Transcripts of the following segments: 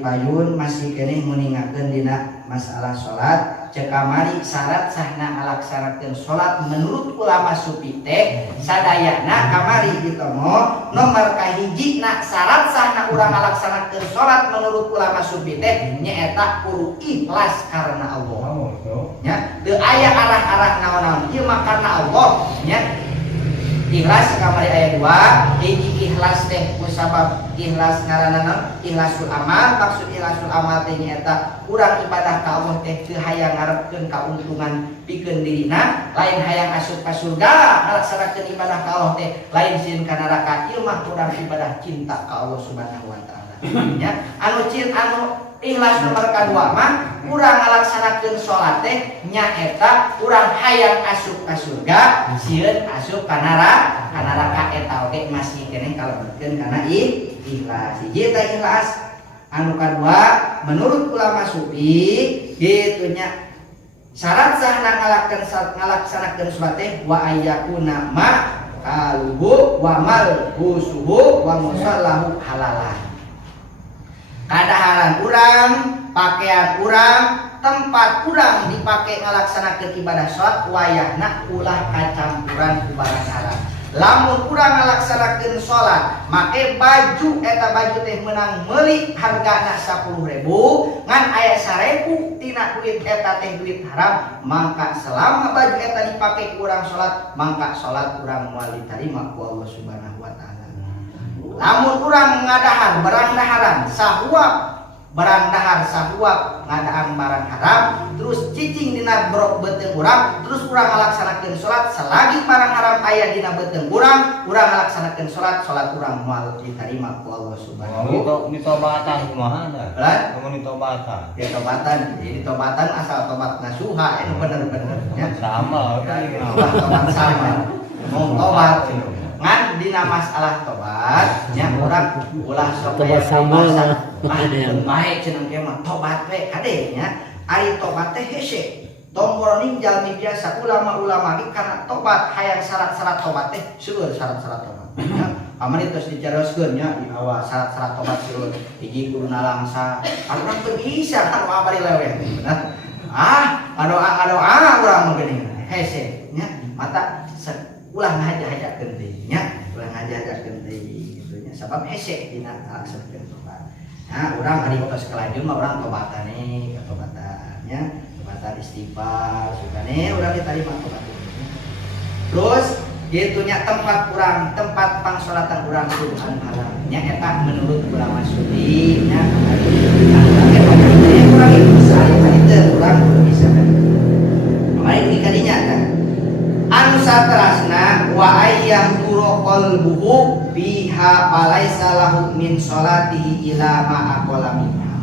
Ari Payun masih kene meningakeun dina masalah salat cek kamari syarat sahna ngalaksanakeun salat menurut ulama sufi teh sadayana kamari ditomong nomor kahijina syarat sahna urang ngalaksanakeun salat menurut ulama sufi teh nyaeta kudu ikhlas karena Allah nya teu aya arah-arah naon-naon ieu mah karena Allah nya ikhlas kamari ayat 2 hiji ikhlas teh kusabab ikhlas ngaranana ikhlasul amal maksud ikhlasul amal teh nyaeta urang ibadah ka Allah teh teu hayang ngarepkeun kauntungan pikeun dirina lain hayang asup ka surga ngalaksanakeun ibadah ka Allah teh lain sieun ka neraka ieu mah urang ibadah cinta ka Allah Subhanahu wa taala nya anu ikhlas nomor kadua mah urang ngalaksanakeun salat teh nyaeta urang hayang asup ka surga sieun asup ka neraka eta oge masih keneh kalebetkeun kana ikhlas. Hiji teh ikhlas anu kadua menurut ulama sufi kitu nya syarat sahna ngalaksanakeun salat teh wa ayyakuna ma qalbu wa mal husuhu wa musallahu halalan. Kadaharan urang, pakaian urang, tempat urang dipake ngalaksanakeun ibadah salat wayahna ulah kacampuran ku barang haram. Lamun urang ngalaksanakeun salat make baju eta baju teh meunang meuli hargana 10.000 ngan aya 1.000 tina duit eta teh duit haram mangka selama baju eta dipake ku urang salat mangka salat urang moal ditarima ku Allah Subhanahu wa taala. Lamun urang ngadahar barang daharan sahuap barang dahar sahuap ngadahar barang haram terus cicing dina brok beuteung urang terus urang ngalaksanakeun salat selagi barang haram aya dina beuteung urang ngalaksanakeun salat urang moal ditarima ku Allah Subhanahu wa taala. Ditobatan kumaha da? Mun ditobatan. Ditobatan asal tobat nasuha anu bener-bener nya. Sama tobat sama. Mau tobat ngan dina masalah tobat nya urang ulah sok tobat sama bae cenah kieu mah tobat we hade nya ari tobat teh hese tombol jalmi biasa ulama-ulama ge kana tobat hayang syarat-syarat tobat teh seueur syarat-syarat tobat nya pamari tos dicaroskeun nya di awal syarat-syarat tobat seueur hiji kudu nalangsa urang teu bisa anu abari leweh bener anu urang mah geuning hese nya mata ulah ngajajakeun deui nya ulah ngajajakeun deui kitu nya sabab hese dina ngalaksanakeun tobat. Nah urang ari tos kelajur mah urang tobatane katobatan nya tobatan istighfar sukane urang ditarima tobat. Terus kitu nya tempat urang tempat pangsolatan urang subuhan haram nya eta menurut ulama sufi nya urang itu bisa urang bisa kemarin di kadinya kan anu saterasna wa ayyam turu qalbuhu biha palaisa lahu min sholatihi ila ma aqala minha.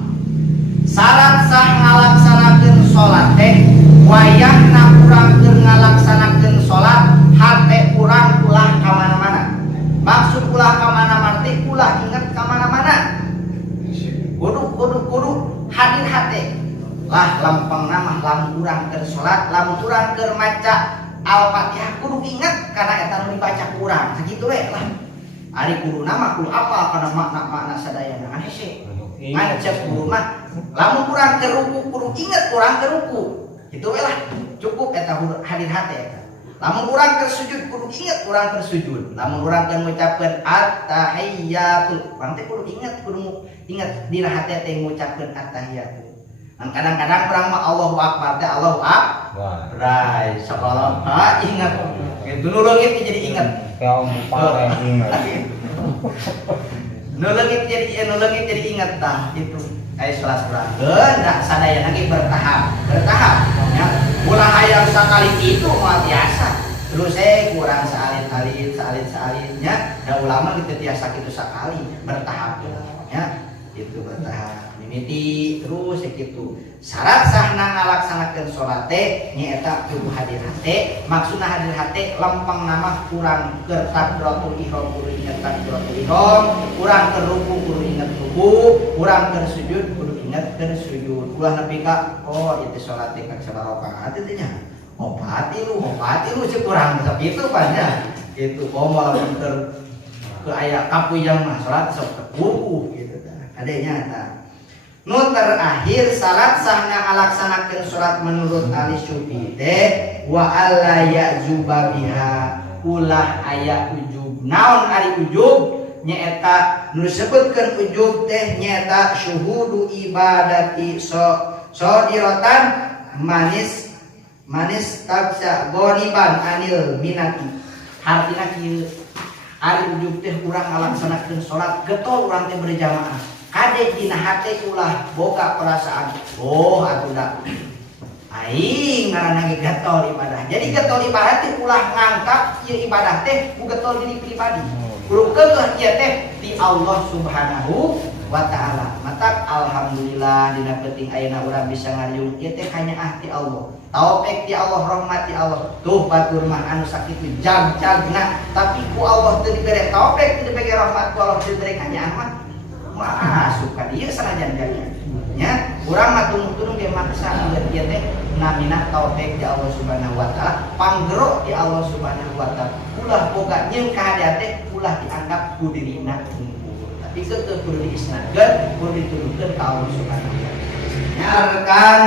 Syarat sah ngalaksanakeun salat teh wayahna urang keur ngalaksanakeun salat hate urang ulah ka mana-mana. Maksud ulah ka mana-mana teh ulah inget ka mana-mana. Kudu hadir hate. Lah lampang mah lamun urang keur salat, lamun urang keur maca Al-Fatihah kudu ingat karena eta nu dibaca kurang sakitu we lah. Ari kudu nama kudu apa kana makna sadayana kan hese. Ngajak kudu mah lamun kurang ke ruku kudu ingat kurang ke ruku. Kitu we lah. Cukup eta hadir hate eta. Lamun urang keur sujud kudu ingat urang keur sujud. Lamun urang keur ngucapkeun at-tahiyyatu, urang teh kudu ingat dina hate teh ngucapkeun at-tahiyyatu. Dan kadang-kadang orang mah Allahu Akbar teh Allahu Akbar. Rai, sekolah ingat. Itu nu leungit jadi ingat. Kaum pare ingat. Nu leungit jadi ingat tah itu. Aya salah surang. Da sadayana ge bertahap ya. Ulah hayang sakali itu mah biasa. Terus kurang saalit-nya. Da ulama kitu tiasa kitu sakali bertahap ya. Itu bertahap. Mimiti terus kitu. Syarat sahna ngalaksanakeun salat teh nyaeta kudu hadir hate. Maksudna hadir hate lempeng nama kurang keur takbiratul ihram kudu inget takbiratul ihram, kurang keur ruku kudu inget ruku, kurang keur sujud kudu inget keur sujud. Ulah nepi ka ieu salat teh ka sabaraha rakaat teh nya. Opati lu cek kurang sakitu pan nya. Kitu komo lamun keur aya kapuyang mah salat sok ruku kitu tah. Kadenya tah. Nu terakhir salat sahna ngalaksanakeun salat menurut ahli syufi teh wa alla ya'zuba biha ulah aya ujub. Naon ari ujub? Nyaeta nu disebutkeun ujub teh nyaeta syuhudu ibadati sodiratan manis tabsa goniban anil minati. Artina kieu ari ujub teh urang ngalaksanakeun salat getol urang teh berjamaah kade dina hate ulah boga perasaan atuh da aing ngaranna ge getol ibadah. Jadi getol ibadah teh ulah ngangkat ieu ibadah teh ku getol diri pribadi. Kudu keukeuh ieu teh ti Allah Subhanahu wa ta'ala. Matak alhamdulillah dina penting ayeuna urang bisa ngariung ieu teh hanya ti Allah. Taufik ti Allah, rahmat ti Allah. Tuh batur mah anu sakitu jag-jagna tapi ku Allah teu dibere taufik, teu dibere rahmat ku Allah teu dibere hanya mah masuk ka dieu sanajan jagna. Nya urang mah tunggu-tunggu ge maksa ieu teh naminah taufik ti Allah Subhanahu wa taala, panggero ti Allah Subhanahu wa taala. Ulah boga nyeun ka hadia teh ulah dianggap ku dirina unggul. Tapi keukeuh kudu diisnadkeun, kudu dituduhkeun ka Allah Subhanahu wa taala. Nyarekan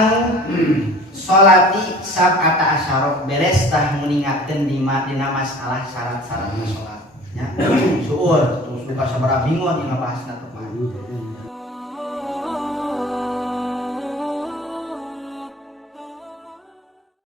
salati sab'ata asyara beres tah meningatkeun dina masalah syarat-syarat salat nya. Suul, terus lupa sabaraha bingung dina bahasna teh.